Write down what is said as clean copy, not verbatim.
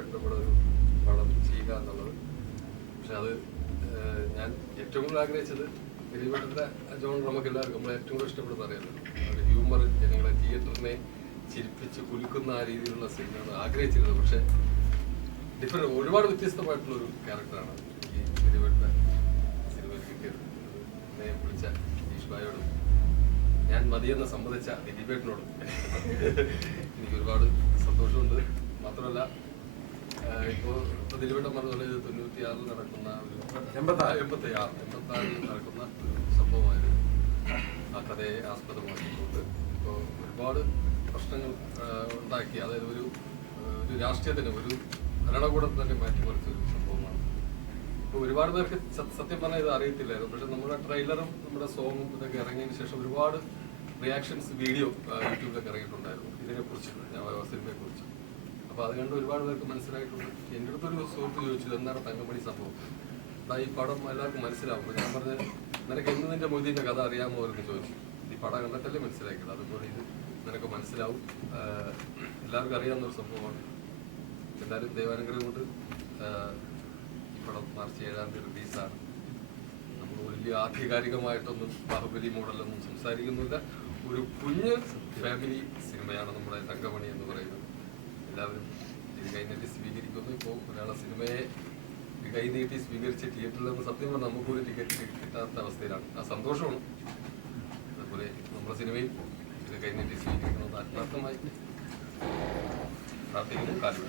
ദിലീപേട്ടൻ്റെ കൂടെ ഒരു പടം ചെയ്യുക എന്നുള്ളത്. പക്ഷെ അത് ഞാൻ ഏറ്റവും കൂടുതൽ ആഗ്രഹിച്ചത് ദിലീപേട്ടൻ്റെ ജോണർ നമുക്ക് എല്ലാവർക്കും നമ്മൾ ഏറ്റവും കൂടുതൽ ഇഷ്ടപ്പെടുന്ന അറിയാമല്ലോ, ഒരു ഹ്യൂമർ, ജനങ്ങളെ തിയേറ്ററിനെ ചിരിപ്പിച്ച് കുലുക്കുന്ന ആ രീതിയിലുള്ള സിനിമയാണ് ആഗ്രഹിച്ചിരുന്നത്. പക്ഷെ ഒരുപാട് വ്യത്യസ്തമായിട്ടുള്ളൊരു ക്യാരക്ടറാണ് ഈ ദിലീപേട്ടൻ്റെ സിനിമയിൽ കിട്ടിയത്. എന്നെ വിളിച്ച സതീഷ് ഭായിയോടും ഞാൻ മതിയെന്ന് സമ്മതിച്ച ദിലീപേട്ടനോടും എനിക്ക് ഒരുപാട് സന്തോഷമുണ്ട്. മാത്രമല്ല ഇപ്പോൾ ദിലീപേട്ടൻ പറഞ്ഞ പോലെ 96 നടക്കുന്ന ഒരു 86 നടക്കുന്ന ഒരു സംഭവമായിരുന്നു ആ കഥയെ ആസ്പദമാക്കിക്കൊണ്ട് ഇപ്പോൾ ഒരുപാട് പ്രശ്നങ്ങൾ ഉണ്ടാക്കി. അതായത് ഒരു രാഷ്ട്രീയത്തിന്, ഒരു ഭരണകൂടം തന്നെ മാറ്റിമറിച്ചൊരു സംഭവമാണ്. ഇപ്പോൾ ഒരുപാട് പേർക്ക് സത്യം പറഞ്ഞാൽ ഇത് അറിയത്തില്ലായിരുന്നു. പക്ഷെ നമ്മുടെ ട്രെയിലറും നമ്മുടെ സോങ്ങും ഇതൊക്കെ ഇറങ്ങിയതിന് ശേഷം ഒരുപാട് റിയാക്ഷൻസ് വീഡിയോ യൂട്യൂബിലൊക്കെ ഇറങ്ങിയിട്ടുണ്ടായിരുന്നു ഇതിനെക്കുറിച്ച്, സിനിമയെക്കുറിച്ച്. അപ്പോൾ അത് കണ്ട് ഒരുപാട് പേർക്ക് മനസ്സിലായിട്ടുണ്ട്. എൻ്റെ അടുത്തൊരു സുഹൃത്ത് ചോദിച്ചു, എന്താണ് തങ്കമണി സംഭവം, ഈ പടം എല്ലാവർക്കും മനസ്സിലാവും. ഞാൻ പറഞ്ഞ്, നിനക്ക് എന്ന് നിന്റെ മൊയ്തീൻ്റെ കഥ അറിയാമോ എന്ന് ചോദിച്ചു. ഈ പടം കണ്ടിട്ടല്ലേ മനസ്സിലാക്കിയത്, അതുപോലെ ഇത് നിനക്ക് മനസ്സിലാവും, എല്ലാവർക്കും അറിയാവുന്നൊരു സംഭവമാണ്. എല്ലാവരും ദൈവാനുഗ്രഹം കൊണ്ട് ഈ പടം മാർച്ച് 7-ാം തീയതി റിലീസാണ്. നമ്മൾ വലിയ ആധികാരികമായിട്ടൊന്നും ബാഹുബലി മോഡലൊന്നും സംസാരിക്കുന്നില്ല. ഒരു കുഞ്ഞ് ഫാമിലി സിനിമയാണ് നമ്മുടെ തങ്കമണി എന്ന് പറയുന്നത്. എല്ലാവരും ഇത് കൈനീട്ടി സ്വീകരിക്കുന്നു. ഇപ്പോൾ ഒരാളെ സിനിമയെ കൈനീട്ടി സ്വീകരിച്ച് തിയേറ്ററിൽ നിന്ന് സത്യം പറഞ്ഞാൽ നമുക്കൊരു ടിക്കറ്റ് കിട്ടാത്ത അവസ്ഥയിലാണ്. ആ സന്തോഷമാണ്. അതുപോലെ നമ്മുടെ സിനിമയും ഇത് കൈനീട്ടി സ്വീകരിക്കണമെന്ന് ആത്മാർത്ഥമായി പ്രാർത്ഥിക്കുന്നു. കാലം